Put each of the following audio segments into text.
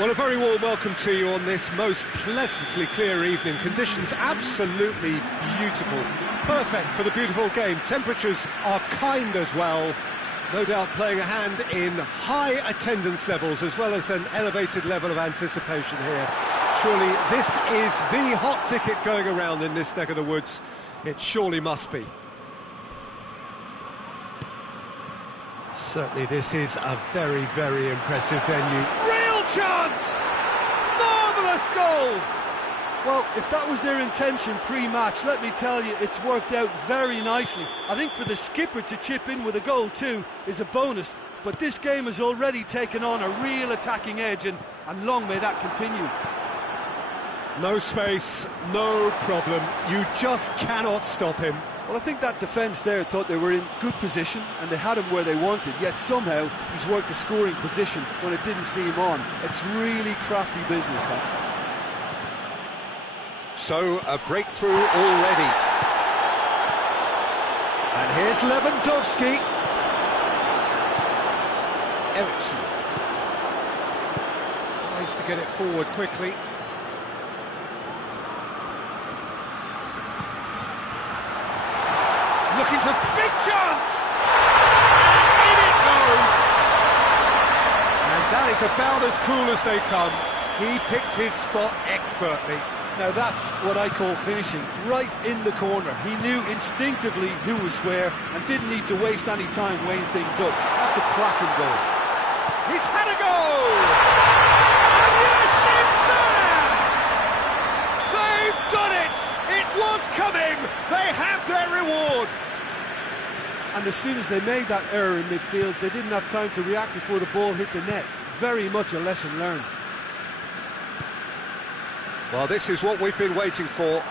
Well, a very warm welcome to you on this most pleasantly clear evening. Conditions absolutely beautiful. Perfect for the beautiful game. Temperatures are kind as well. No doubt playing a hand in high attendance levels as well as an elevated level of anticipation here. Surely this is the hot ticket going around in this neck of the woods. It surely must be. Certainly this is a very, very impressive venue. Real chance! Marvellous goal! Well, if that was their intention pre-match, let me tell you, it's worked out very nicely. I think for the skipper to chip in with a goal too is a bonus, but this game has already taken on a real attacking edge, and long may that continue. No space, no problem. You just cannot stop him. Well, I think that defence there thought they were in good position and they had him where they wanted, yet somehow he's worked a scoring position when it didn't see him on. It's really crafty business, that. So, a breakthrough already. And here's Lewandowski. Ericsson. Tries to get it forward quickly. Looking to big chance! And in it goes! And that is about as cool as they come. He picked his spot expertly. Now that's what I call finishing, right in the corner. He knew instinctively who was where and didn't need to waste any time weighing things up. That's a cracking goal. He's had a goal! And yes, it's there! They've done it! It was coming! They have their reward! And as soon as they made that error in midfield, they didn't have time to react before the ball hit the net. Very much a lesson learned. Well, this is what we've been waiting for.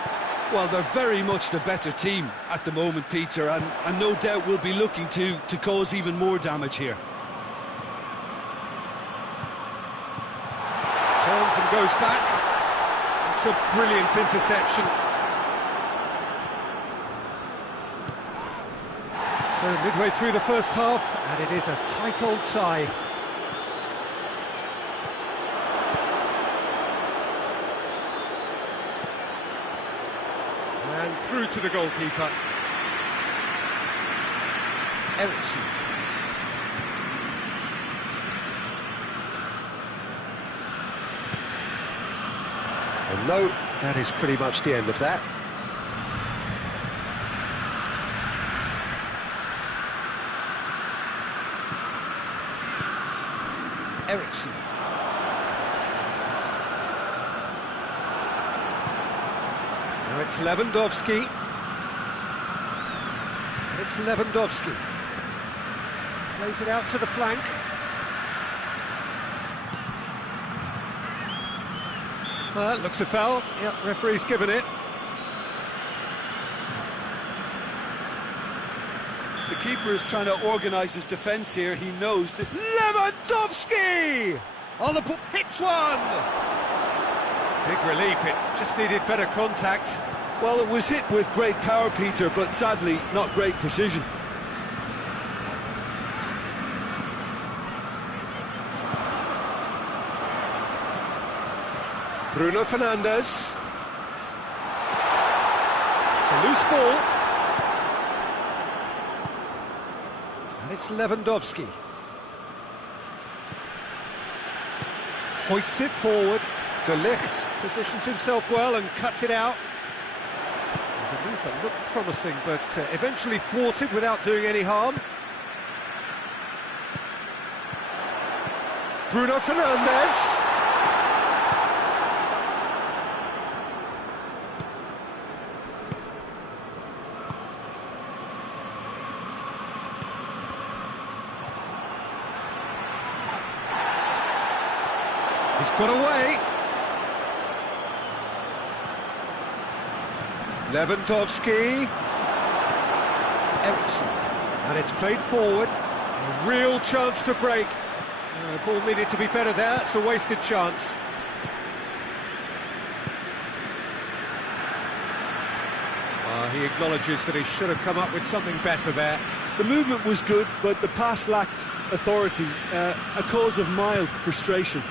Well, they're very much the better team at the moment, Peter, and no doubt will be looking to cause even more damage here. Turns and goes back. It's a brilliant interception. So midway through the first half, and it is a tight old tie. And through to the goalkeeper. Ericsson. And no, that is pretty much the end of that. Ericsson. Now it's Lewandowski. It's Lewandowski. Plays it out to the flank. Well, that looks a foul. Yep, referee's given it. The keeper is trying to organise his defence here. He knows this. Lewandowski! On the hits one! Big relief, it just needed better contact. Well, it was hit with great power, Peter, but sadly not great precision. Bruno Fernandes. It's a loose ball. And it's Lewandowski. Hoists it forward. De Ligt positions himself well and cuts it out. There's a move that looked promising, but eventually thwarted without doing any harm. Bruno Fernandes. He's got away. Lewandowski. Ericsson. And it's played forward. A real chance to break. The ball needed to be better there. It's a wasted chance. He acknowledges that he should have come up with something better there. The movement was good, but the pass lacked authority, a cause of mild frustration.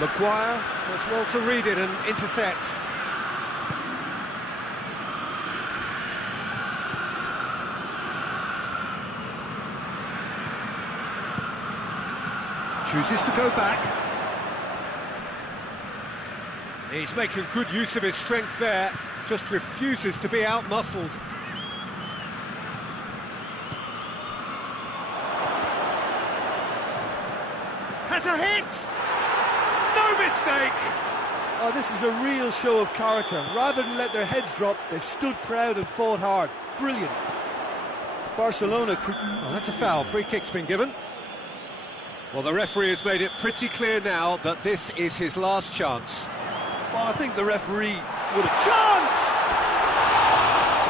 Maguire does well to read it and intercepts. Chooses to go back. He's making good use of his strength there, just refuses to be out-muscled. Has a hit! No mistake! Oh, this is a real show of character. Rather than let their heads drop, they've stood proud and fought hard. Brilliant. Barcelona... Well, that's a foul. Free kick's been given. Well, the referee has made it pretty clear now that this is his last chance. Well, I think the referee would have... Chance!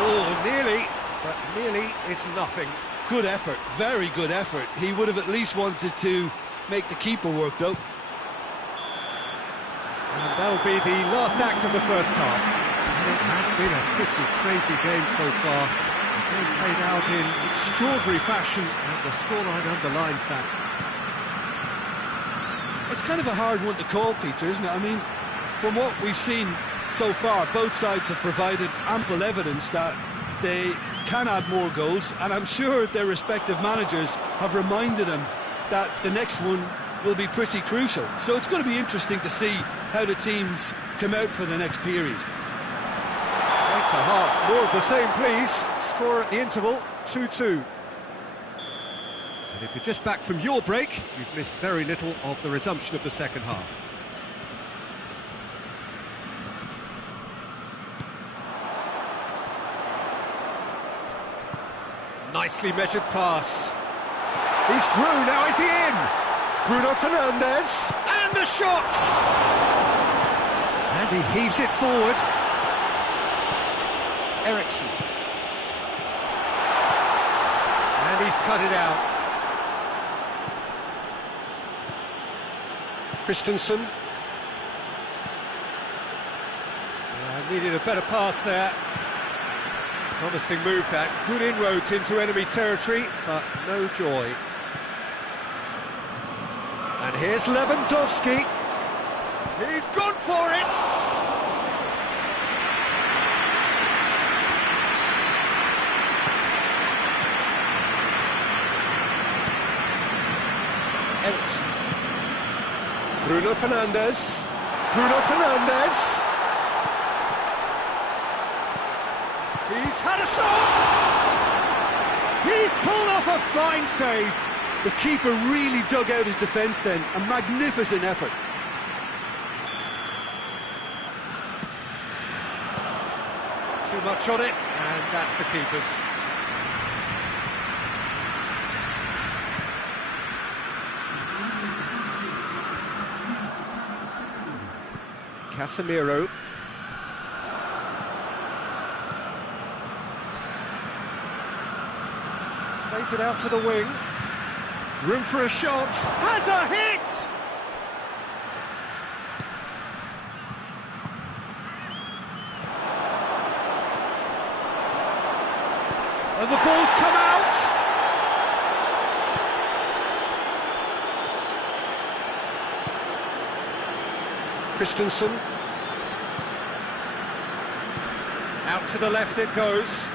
Oh, nearly, but nearly is nothing. Good effort, very good effort. He would have at least wanted to make the keeper work, though. And that'll be the last act of the first half. It has been a pretty crazy game so far. The game played out in extraordinary fashion, and the scoreline underlines that. It's kind of a hard one to call, Peter, isn't it? I mean, from what we've seen so far, both sides have provided ample evidence that they can add more goals, and I'm sure their respective managers have reminded them that the next one will be pretty crucial. So it's going to be interesting to see how the teams come out for the next period. Right to half, more of the same, please. Score at the interval, 2-2. And if you're just back from your break, you've missed very little of the resumption of the second half. Nicely measured pass. He's through, now is he in? Bruno Fernandes, and a shot! And he heaves it forward. Eriksen. And he's cut it out. Christensen. Needed a better pass there. Promising move that. Good inroads into enemy territory, but no joy. And here's Lewandowski. He's gone for it! Eriksen. Bruno Fernandes. Bruno Fernandes. He's had a shot! He's pulled off a fine save. The keeper really dug out his defence then. A magnificent effort. Too much on it, and that's the keeper's. Casemiro. Plays it out to the wing. Room for a shot. Has a hit! And the ball's come out! Christensen. Out to the left it goes.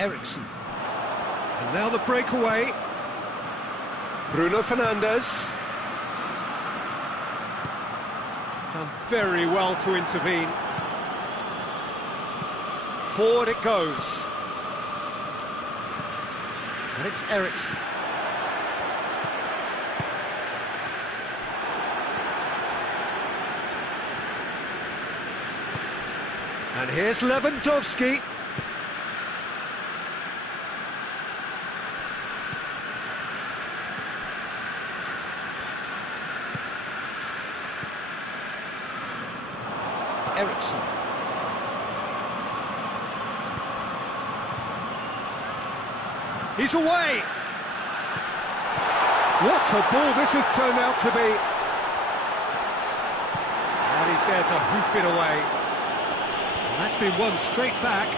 Eriksen. And now the breakaway. Bruno Fernandes. Done very well to intervene. Forward it goes. And it's Eriksen. And here's Lewandowski. Eriksen. He's away! What a ball this has turned out to be! And he's there to hoof it away. And that's been won straight back.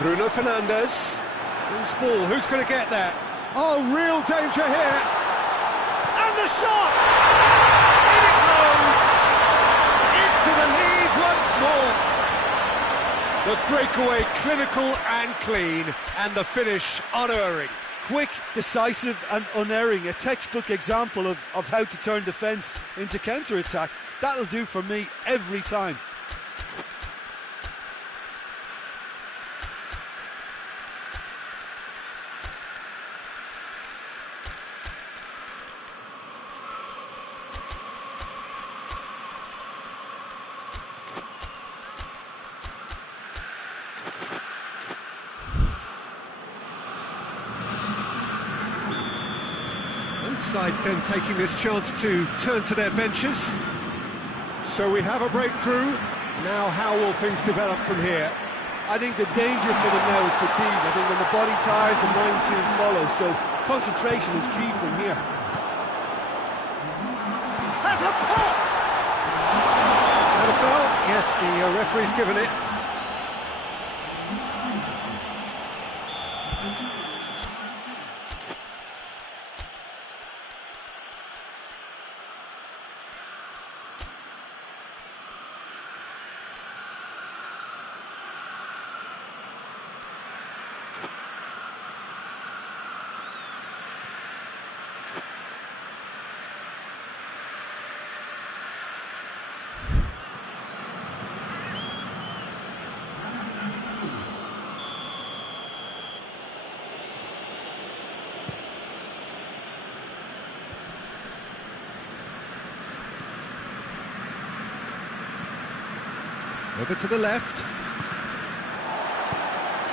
Bruno Fernandes. Loose ball, who's going to get there? Oh, real danger here. And the shot! In it goes! Into the lead once more. The breakaway clinical and clean, and the finish unerring. Quick, decisive and unerring. A textbook example of how to turn defence into counter-attack. That'll do for me every time. Both sides then taking this chance to turn to their benches. So we have a breakthrough. Now how will things develop from here? I think the danger for them now is fatigue. I think when the body tires, the mind soon follows. So concentration is key from here. Has a pop! And a foul? Yes, the referee's given it. Over to the left.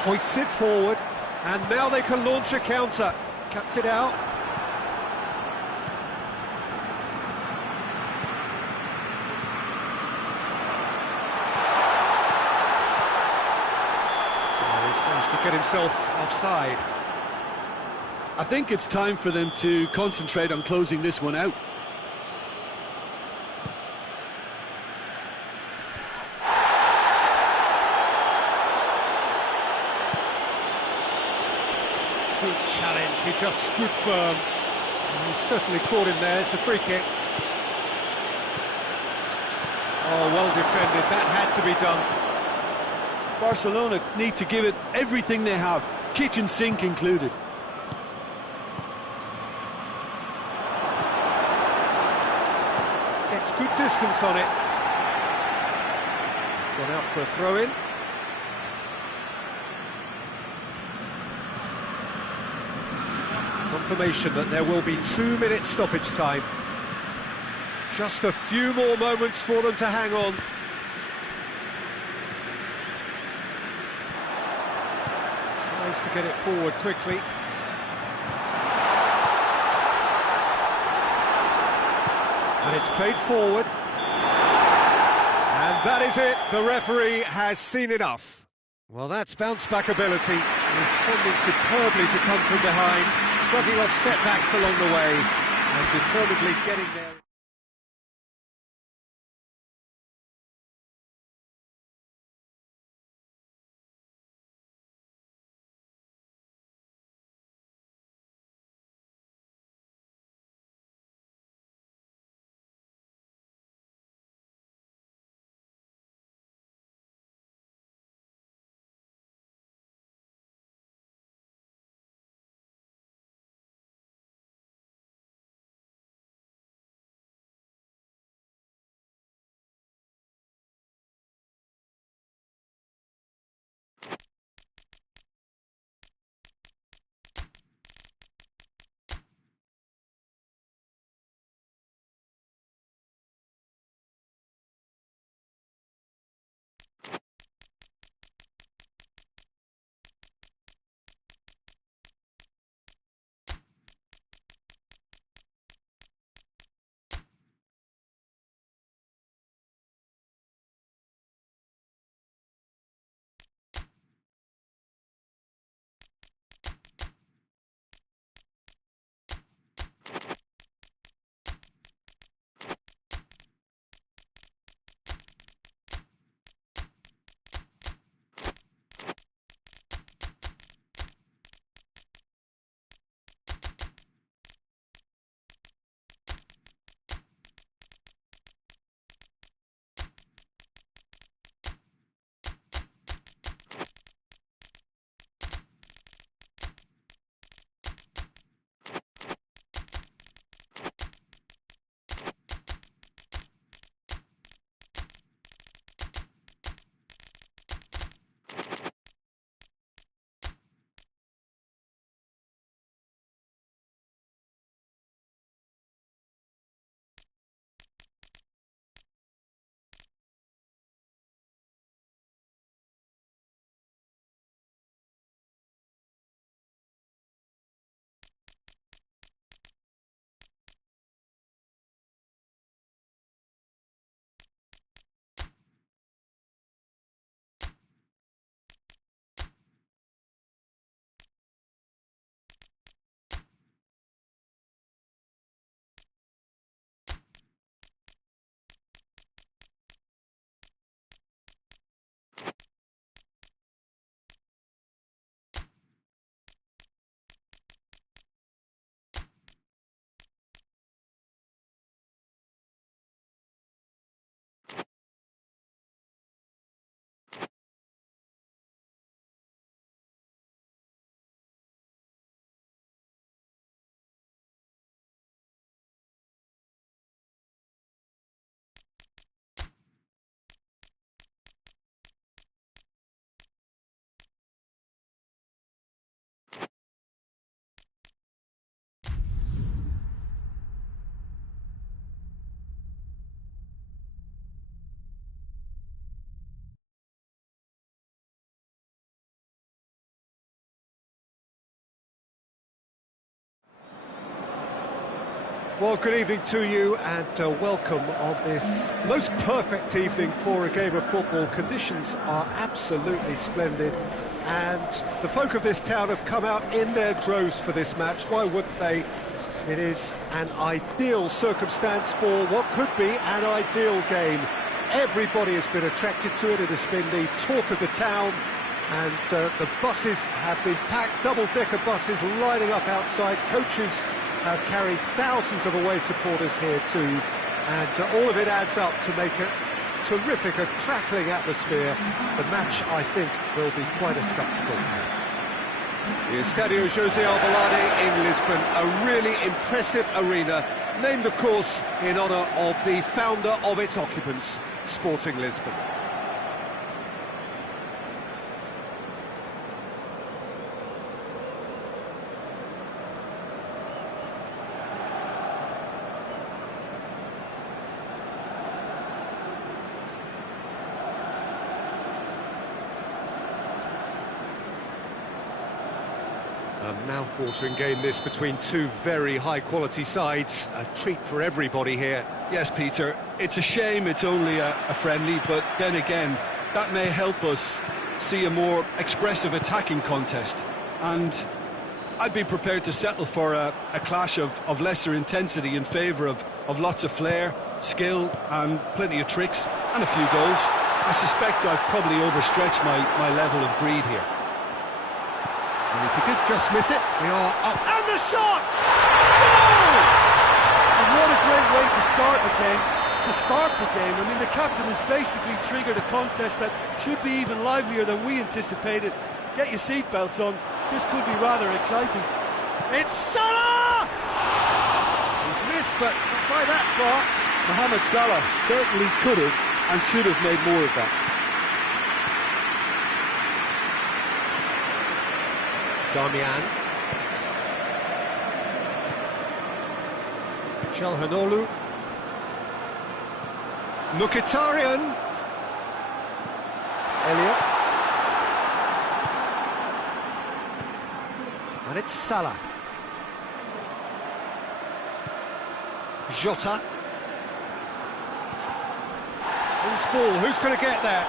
Hoists it forward. And now they can launch a counter. Cuts it out. Oh, he's managed to get himself offside. I think it's time for them to concentrate on closing this one out. Good challenge, he just stood firm. And he's certainly caught him there, it's a free kick. Oh, well defended, that had to be done. Barcelona need to give it everything they have, kitchen sink included. Gets good distance on it. It's gone out for a throw-in. Confirmation that there will be 2 minutes stoppage time. Just a few more moments for them to hang on. Tries to get it forward quickly. And it's played forward. And that is it. The referee has seen enough. Well, that's bounce-back ability. Responding superbly to come from behind, shrugging off setbacks along the way, and determinedly getting there. Well, good evening to you and welcome on this most perfect evening for a game of football. Conditions are absolutely splendid and the folk of this town have come out in their droves for this match. Why wouldn't they? It is an ideal circumstance for what could be an ideal game. Everybody has been attracted to it. It has been the talk of the town, and the buses have been packed, double-decker buses lining up outside. Coaches have carried thousands of away supporters here too, and all of it adds up to make it terrific, a crackling atmosphere. The match, I think, will be quite a spectacle. The Estadio José Alvalade in Lisbon, a really impressive arena, named, of course, in honour of the founder of its occupants, Sporting Lisbon. A mouth-watering game this between two very high-quality sides. A treat for everybody here. Yes, Peter, it's a shame it's only a friendly, but then again, that may help us see a more expressive attacking contest. And I'd be prepared to settle for a clash of lesser intensity in favour of lots of flair, skill and plenty of tricks and a few goals. I suspect I've probably overstretched my level of greed here. And if he did just miss it, we are up. And the shots! Goal! And what a great way to start the game, to spark the game. I mean, the captain has basically triggered a contest that should be even livelier than we anticipated. Get your seatbelts on, this could be rather exciting. It's Salah! He's missed, but not by that far. Mohamed Salah certainly could have and should have made more of that. Damian. Çalhanoğlu. Mkhitaryan. Elliott. And it's Salah. Jota. Who's ball? Who's going to get there?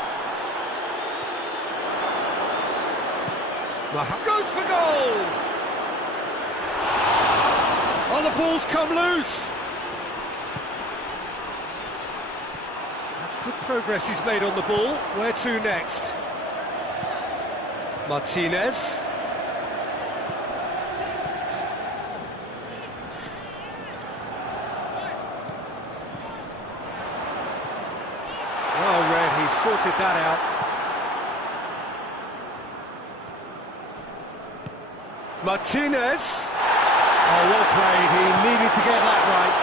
Goes for goal! Oh, the ball's come loose! That's good progress he's made on the ball. Where to next? Martinez. Well read, he sorted that out. Martinez. Oh, well played. He needed to get that right.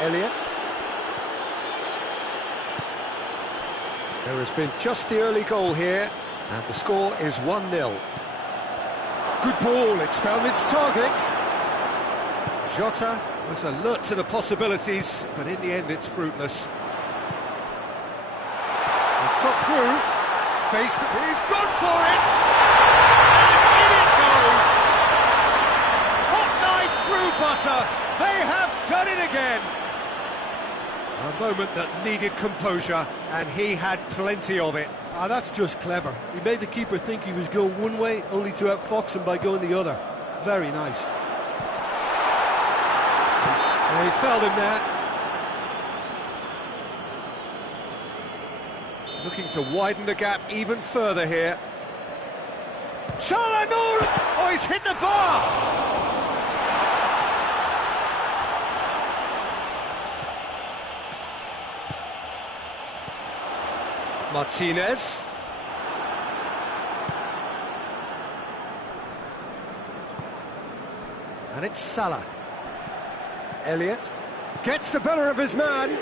Elliott. There has been just the early goal here, and the score is 1-0. Good ball, it's found its target. Jota was alert to the possibilities, but in the end it's fruitless. It's got through. He's gone for it! And in it goes! Hot knife through butter! They have done it again! A moment that needed composure, and he had plenty of it. Ah, that's just clever. He made the keeper think he was going one way, only to outfox him by going the other. Very nice. Oh, he's fouled him there. Looking to widen the gap even further here. Çalhanoğlu! Oh, he's hit the bar! Martinez. And it's Salah. Elliott gets the better of his man.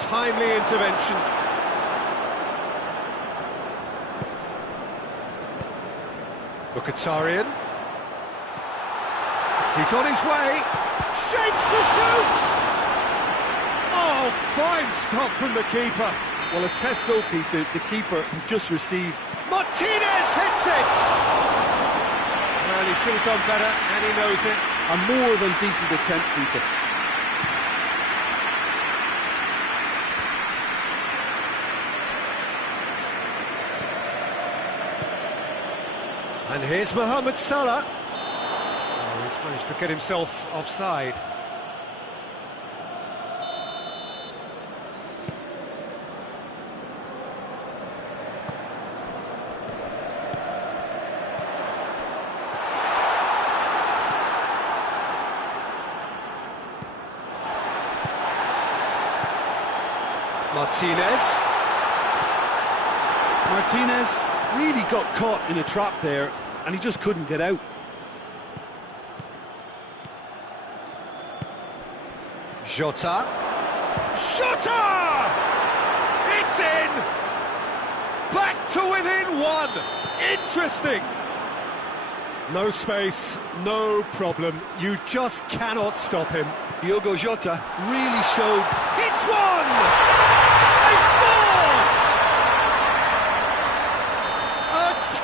Timely intervention. Mkhitaryan. He's on his way. Shapes to shoot! Oh, fine stop from the keeper. Well, as Tesco, Peter, the keeper has just received Martinez hits it! Well, he should have done better, and he knows it. A more than decent attempt, Peter. And here's Mohamed Salah. Oh, he's managed to get himself offside. Martinez really got caught in a trap there, and he just couldn't get out. Jota! It's in! Back to within one! Interesting! No space, no problem. You just cannot stop him. Diogo Jota really showed... It's one! They scored! A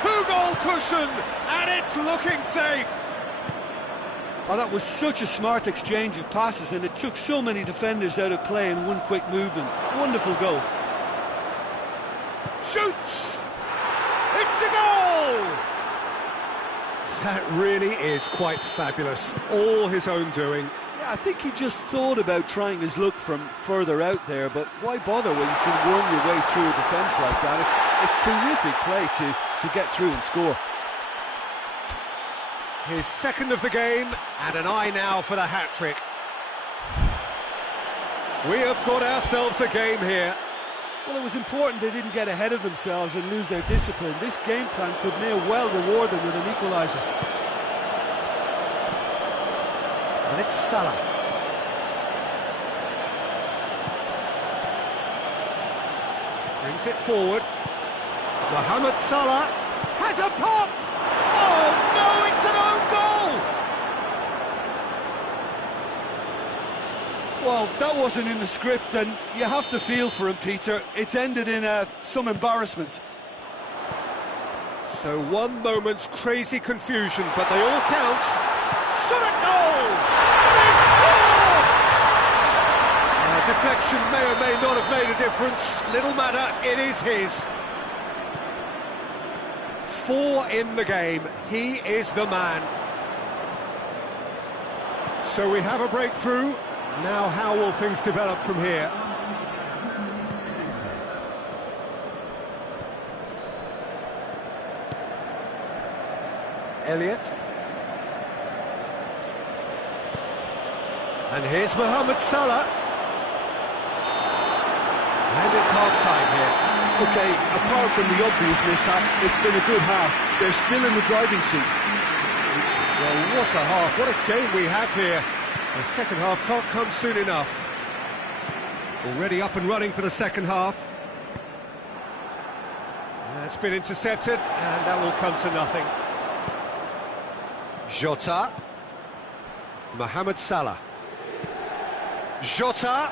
two-goal cushion, and it's looking safe. Oh, that was such a smart exchange of passes, and it took so many defenders out of play in one quick movement. Wonderful goal. Shoots! It's a goal! That really is quite fabulous. All his own doing. Yeah, I think he just thought about trying his luck from further out there, but why bother when you can worm your way through a defence like that? It's terrific play to get through and score. His second of the game, and an eye now for the hat-trick. We have got ourselves a game here. Well, it was important they didn't get ahead of themselves and lose their discipline. This game plan could may well reward them with an equaliser. And it's Salah. Brings it forward. Mohamed Salah has a pop! Oh no, it's an own goal! Well, that wasn't in the script, and you have to feel for him, Peter. It's ended in some embarrassment. So one moment's crazy confusion, but they all count. Shot a goal! They score! Deflection may or may not have made a difference. Little matter, it is his. 4 in the game. He is the man. So we have a breakthrough. Now how will things develop from here? Elliott. And here's Mohamed Salah. And it's half-time here. OK, apart from the obvious mishap, it's been a good half. They're still in the driving seat. Well, what a half, what a game we have here. The second half can't come soon enough. Already up and running for the second half. That's been intercepted, and that will come to nothing. Jota. Mohamed Salah. Jota.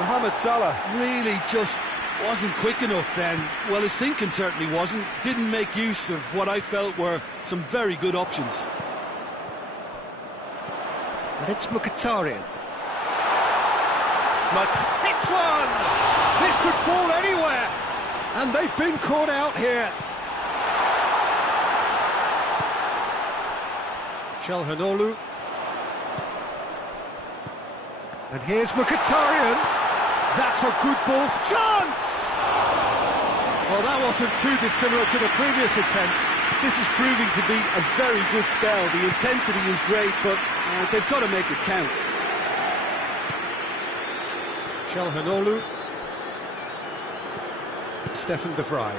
Mohamed Salah really just wasn't quick enough then. Well, his thinking certainly wasn't. Didn't make use of what I felt were some very good options. And it's Mkhitaryan. Hits one! This could fall anywhere! And they've been caught out here. Çalhanoğlu. And here's Mkhitaryan. That's a good ball. Chance! Well, that wasn't too dissimilar to the previous attempt. This is proving to be a very good spell. The intensity is great, but they've got to make it count. Çalhanoğlu. Stefan de Vrij.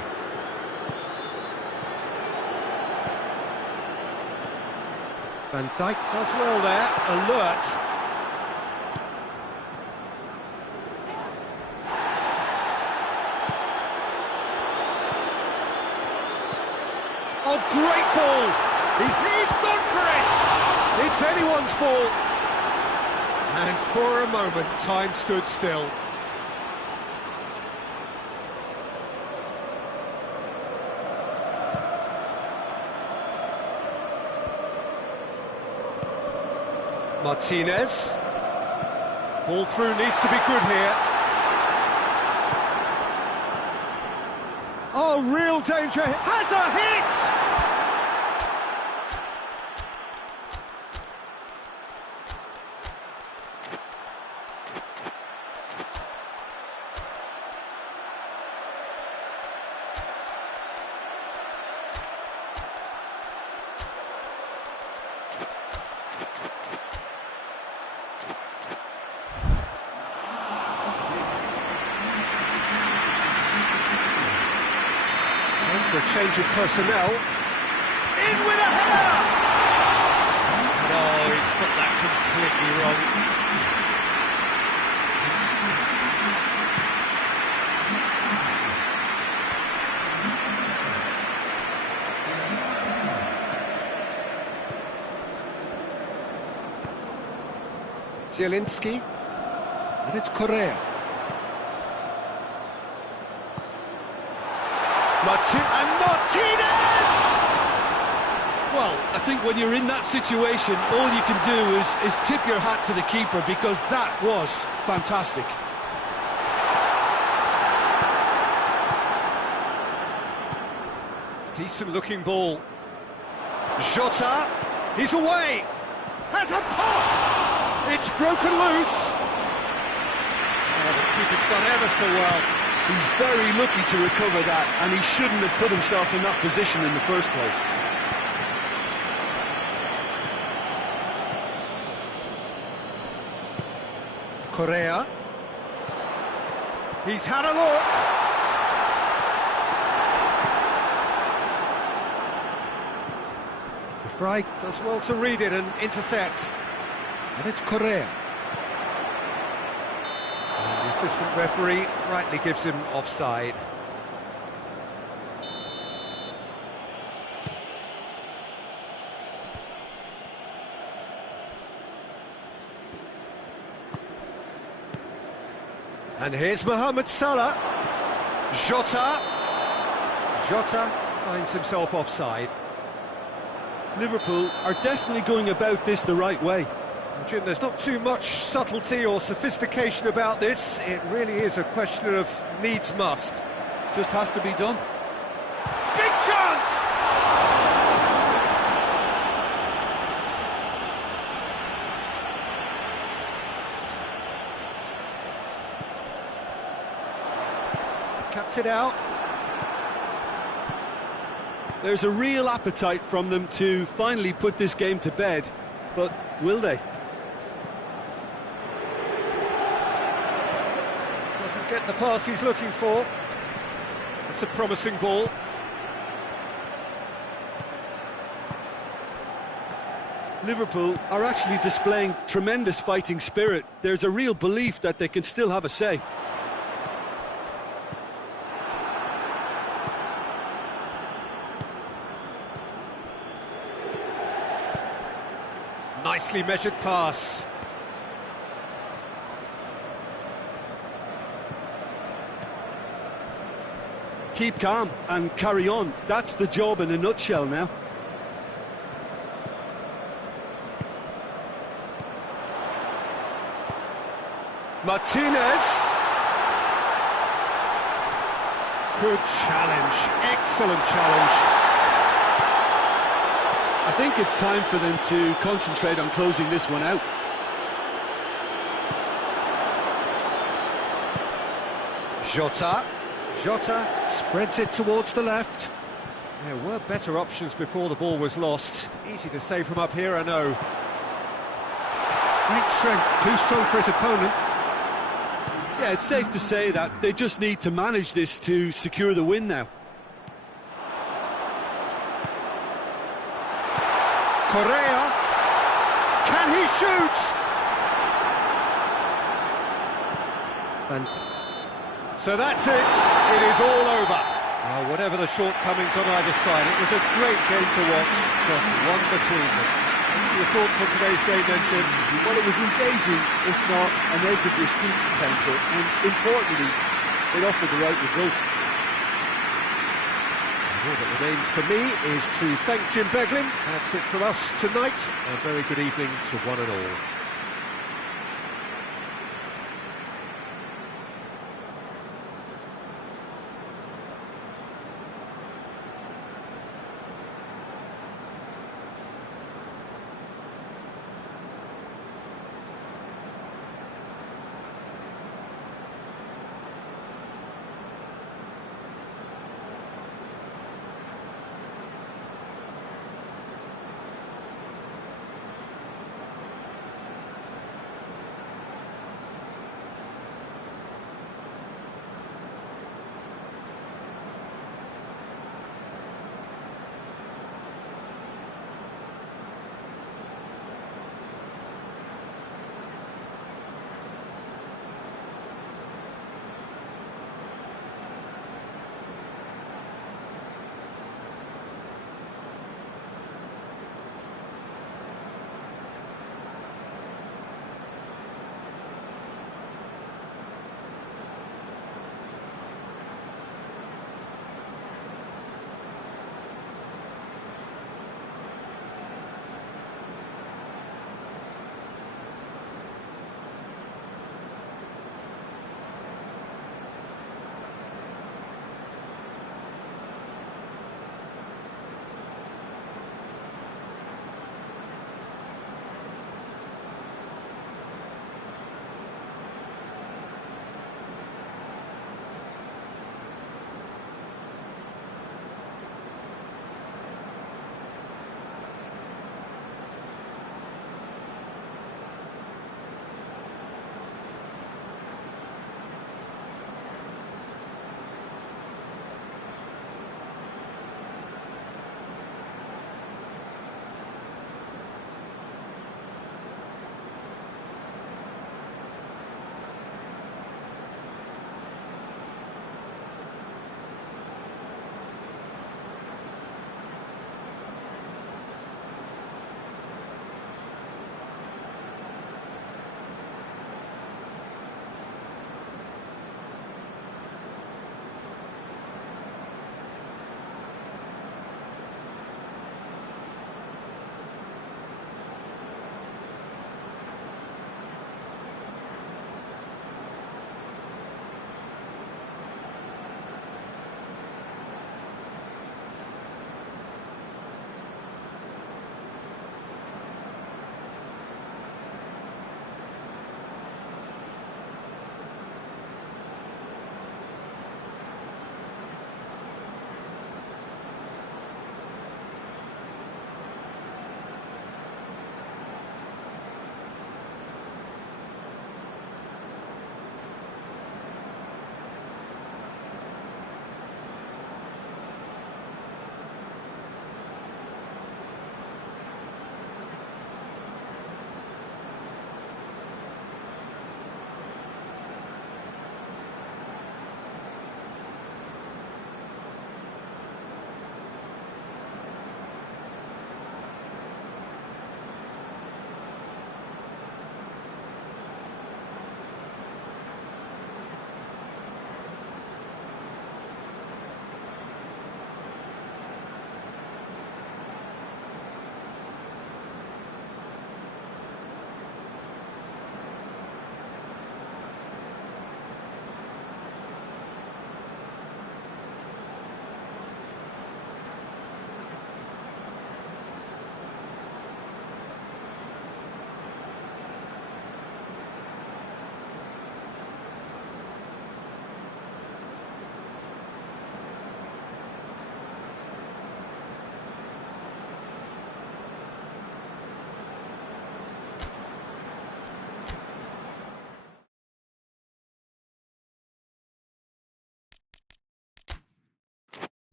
Van Dijk does well there, alert. Oh, great ball! He's gone for it! It's anyone's ball. And for a moment, time stood still. Martinez. Ball through needs to be good here. Oh, real danger. Has a hit! For a change of personnel. In with a header! No, he's got that completely wrong. Zielinski. And it's Correa. And Martinez! Well, I think when you're in that situation, all you can do is tip your hat to the keeper, because that was fantastic. Decent looking ball. Jota, he's away! Has a pop! It's broken loose! Oh, the keeper's done ever so well. He's very lucky to recover that, and he shouldn't have put himself in that position in the first place. Correa. He's had a look. De Vrij does well to read it and intercepts. And it's Correa. And the assistant referee rightly gives him offside. And here's Mohamed Salah. Jota. Jota finds himself offside. Liverpool are definitely going about this the right way. Jim, there's not too much subtlety or sophistication about this. It really is a question of needs must. Just has to be done. Big chance! Cuts it out. There's a real appetite from them to finally put this game to bed, but will they? Doesn't get the pass he's looking for. It's a promising ball. Liverpool are actually displaying tremendous fighting spirit. There's a real belief that they can still have a say. Nicely measured pass. Keep calm and carry on. That's the job in a nutshell now. Martinez. Good challenge. Excellent challenge. I think it's time for them to concentrate on closing this one out. Jota. Jota spreads it towards the left. There were better options before the ball was lost. Easy to say from up here, I know. Great strength, too strong for his opponent. Yeah, it's safe to say that they just need to manage this to secure the win now. Correa. Can he shoot? And so that's it. It is all over. Whatever the shortcomings on either side, it was a great game to watch. Just one between them. Your thoughts on today's game then, Jim? Well, it was engaging, if not an edge-of-your-seat encounter, and importantly, it offered the right result. It All that remains for me is to thank Jim Beglin. That's it from us tonight. A very good evening to one and all.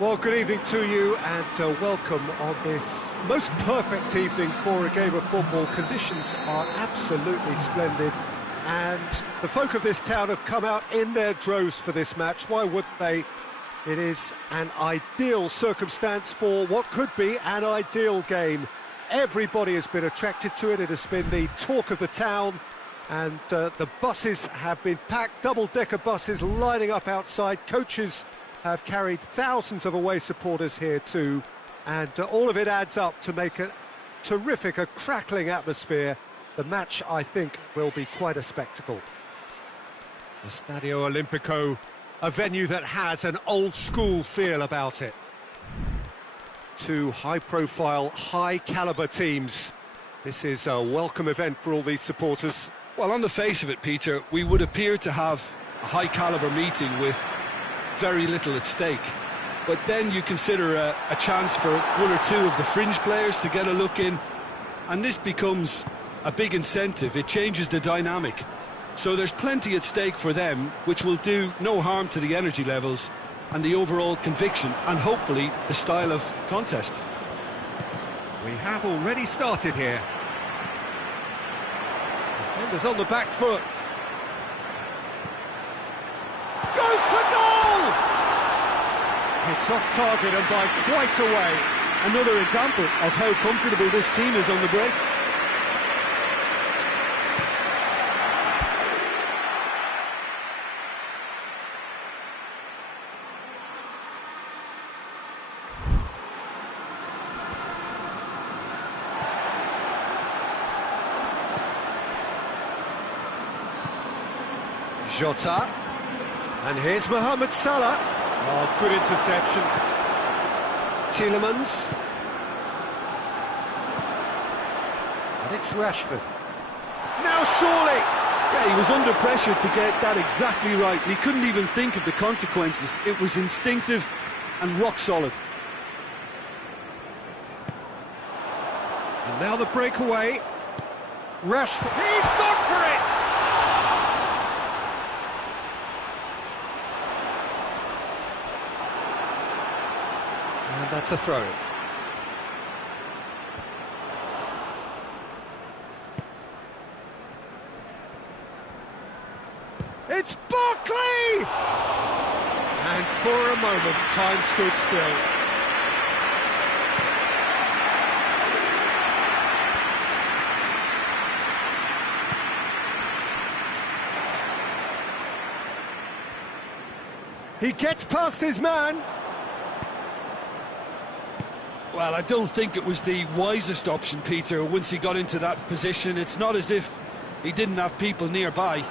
Well, good evening to you and welcome on this most perfect evening for a game of football. Conditions are absolutely splendid and the folk of this town have come out in their droves for this match. Why wouldn't they? It is an ideal circumstance for what could be an ideal game. Everybody has been attracted to it. It has been the talk of the town and the buses have been packed, double-decker buses lining up outside. Coaches have carried thousands of away supporters here too, and all of it adds up to make a terrific, a crackling atmosphere. The match, I think, will be quite a spectacle. The Stadio Olimpico, a venue that has an old-school feel about it. Two high-profile, high-caliber teams. This is a welcome event for all these supporters. Well, on the face of it, Peter, we would appear to have a high-caliber meeting with very little at stake. But then you consider a chance for one or two of the fringe players to get a look in, and this becomes a big incentive. It changes the dynamic. So there's plenty at stake for them, which will do no harm to the energy levels and the overall conviction, and hopefully the style of contest. We have already started here. Defenders on the back foot. Goes for goal! It's off target and by quite a way. Another example of how comfortable this team is on the break. Jota. And here's Mohamed Salah. Oh, good interception. Tielemans. And it's Rashford. Now surely! Yeah, he was under pressure to get that exactly right. He couldn't even think of the consequences. It was instinctive and rock solid. And now the breakaway. Rashford. He's gone for it! And that's a throw. It's Barkley! And for a moment, time stood still. He gets past his man. Well, I don't think it was the wisest option, Peter, once he got into that position. It's not as if he didn't have people nearby.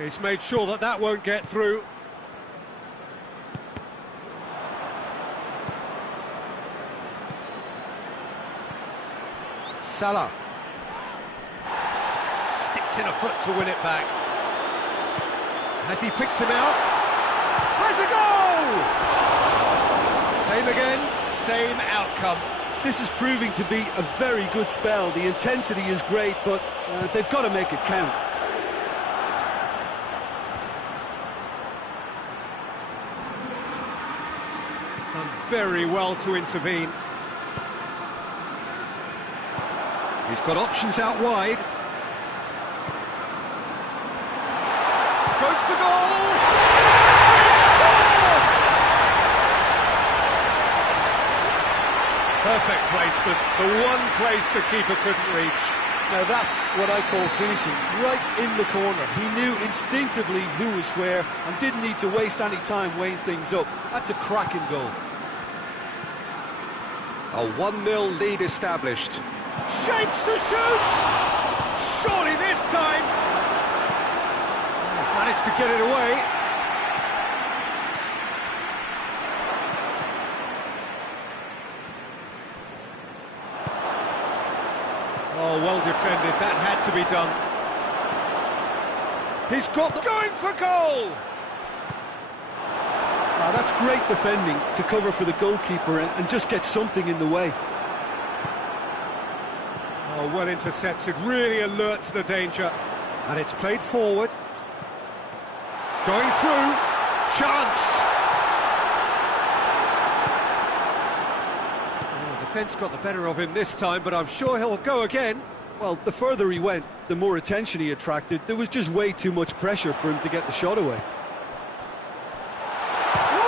He's made sure that that won't get through. Salah. Sticks in a foot to win it back. Has he picked him out? Has a goal! Same again, same outcome. This is proving to be a very good spell. The intensity is great, but they've got to make it count. Done very well to intervene. He's got options out wide. Goes for goal! Perfect placement, the one place the keeper couldn't reach. Now that's what I call finishing, right in the corner. He knew instinctively who was where and didn't need to waste any time weighing things up. That's a cracking goal. A 1-0 lead established. Shapes to shoot! Surely this time! He's managed to get it away. Oh, well defended, that had to be done. He's got going for goal! That's great defending to cover for the goalkeeper and just get something in the way. Oh, well intercepted, really alert to the danger. And it's played forward. Going through. Chance! Oh, the defence got the better of him this time, but I'm sure he'll go again. Well, the further he went, the more attention he attracted. There was just way too much pressure for him to get the shot away.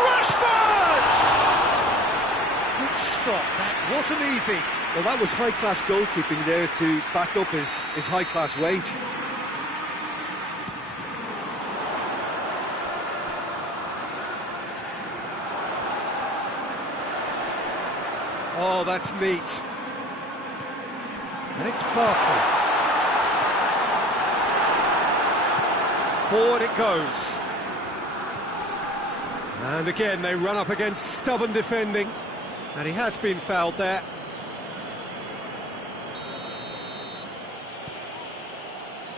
Rashford! Good stop, that wasn't easy. Well, that was high-class goalkeeping there to back up his high-class wage. Oh, that's neat. And it's Barkley. Forward it goes. And again, they run up against stubborn defending. And he has been fouled there.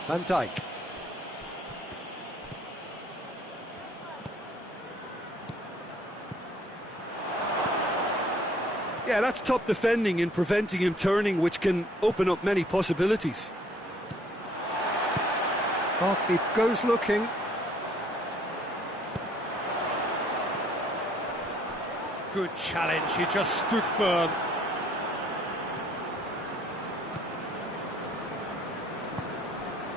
Van Dijk. Yeah, that's top defending and preventing him turning, which can open up many possibilities. Barkley goes looking. Good challenge, he just stood firm.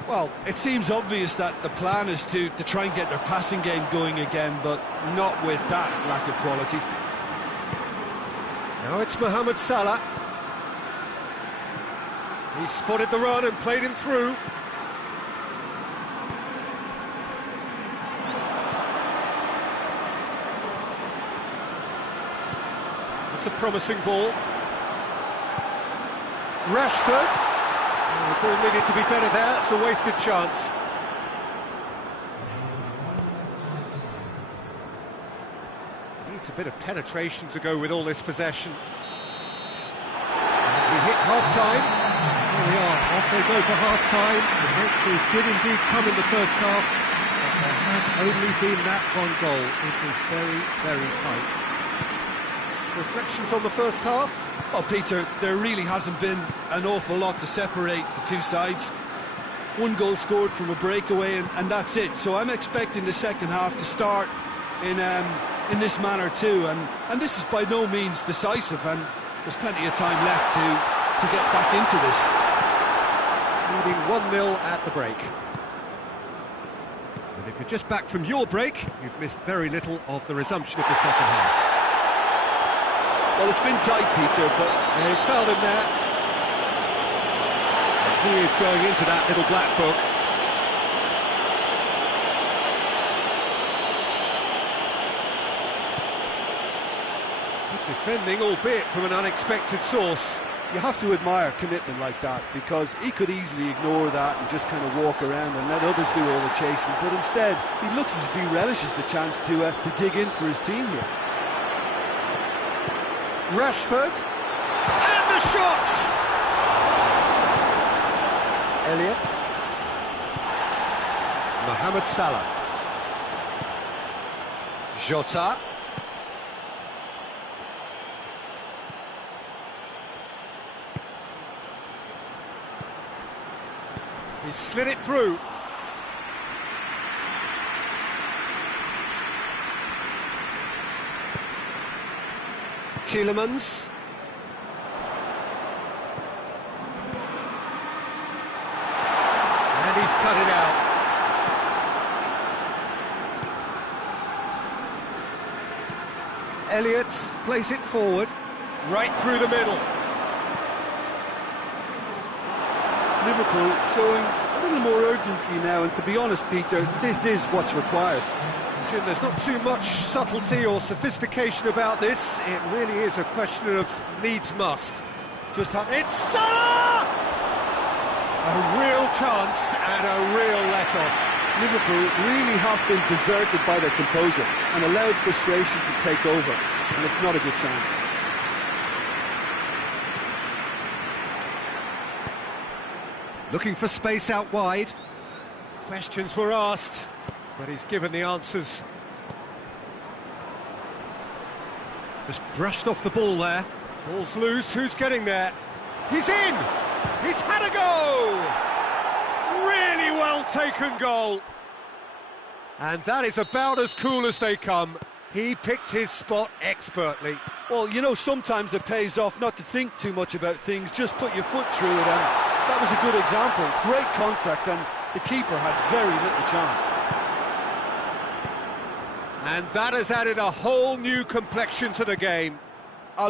Well, it seems obvious that the plan is to try and get their passing game going again, but not with that lack of quality. Now it's Mohamed Salah. He spotted the run and played him through. It's a promising ball. Rashford. Oh, the ball needed to be better there. It's a wasted chance. Needs a bit of penetration to go with all this possession. And we hit half-time. Here we are, off they go for half-time. The breakthrough did indeed come in the first half, but there has only been that one goal. It was very, very tight. Reflections on the first half? Well, Peter, there really hasn't been an awful lot to separate the two sides. One goal scored from a breakaway, and that's it. So I'm expecting the second half to start in this manner too, and this is by no means decisive, and there's plenty of time left to get back into this. Leading 1-0 at the break. And if you're just back from your break, you've missed very little of the resumption of the second half. Well, it's been tight, Peter, but Yeah, he's fouled him there. And he is going into that little black book. Good defending, albeit from an unexpected source. you have to admire commitment like that, because he could easily ignore that and just kind of walk around and let others do all the chasing, but instead he looks as if he relishes the chance to dig in for his team here. Rashford, and the shot! Elliott, Mohamed Salah, Jota, he slid it through. Tielemans. And he's cut it out. Elliott plays it forward, right through the middle. Liverpool showing a little more urgency now, and to be honest, Peter, this is what's required. Jim, there's not too much subtlety or sophistication about this. It really is a question of needs must. Just It's Salah! A real chance and a real let-off. Liverpool really have been deserted by their composure and allowed frustration to take over, and it's not a good sign. Looking for space out wide. Questions were asked, but he's given the answers. Just brushed off the ball there. Ball's loose, who's getting there? He's in! He's had a go! Really well taken goal. And that is about as cool as they come. He picked his spot expertly. Well, you know, sometimes it pays off not to think too much about things, just put your foot through it, and that was a good example. Great contact, and the keeper had very little chance. And that has added a whole new complexion to the game.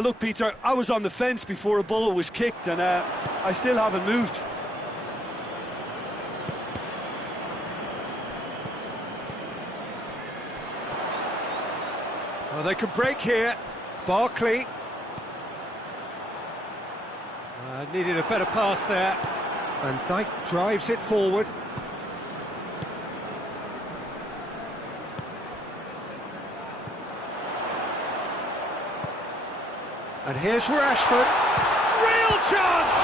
Look, Peter, I was on the fence before a ball was kicked, and I still haven't moved. Well, they can break here. Barkley. Needed a better pass there. Van Dijk drives it forward. And here's Rashford. Real chance!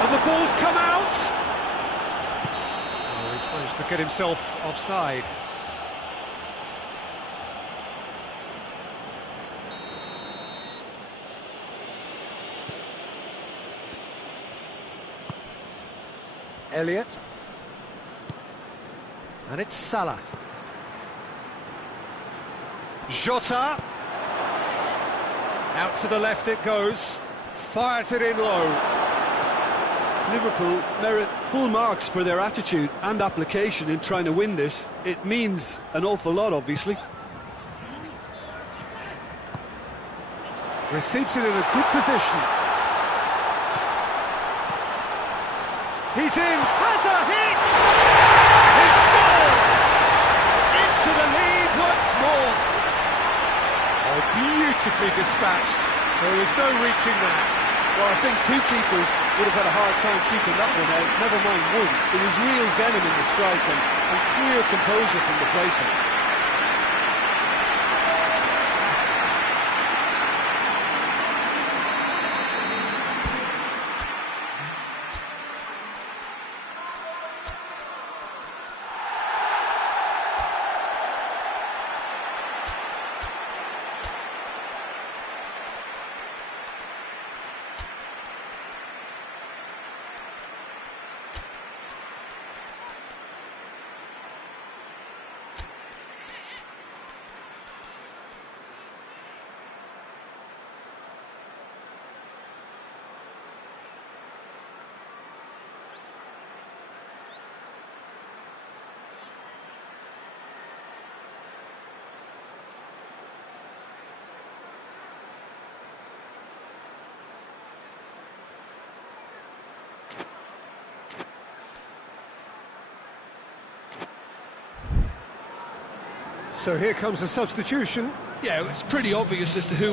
And the ball's come out. Oh, he's managed to get himself offside. Elliott. And it's Salah. Jota. Out to the left it goes. Fires it in low. Liverpool merit full marks for their attitude and application in trying to win this. It means an awful lot, obviously. Receives it in a good position. He's in, has a hit! He scored! Into the lead once more. Oh, beautifully dispatched. There was no reaching that. Well, I think two keepers would have had a hard time keeping that one out, never mind one. There was real venom in the strike and clear composure from the placement. So here comes the substitution. Yeah, it's pretty obvious as to who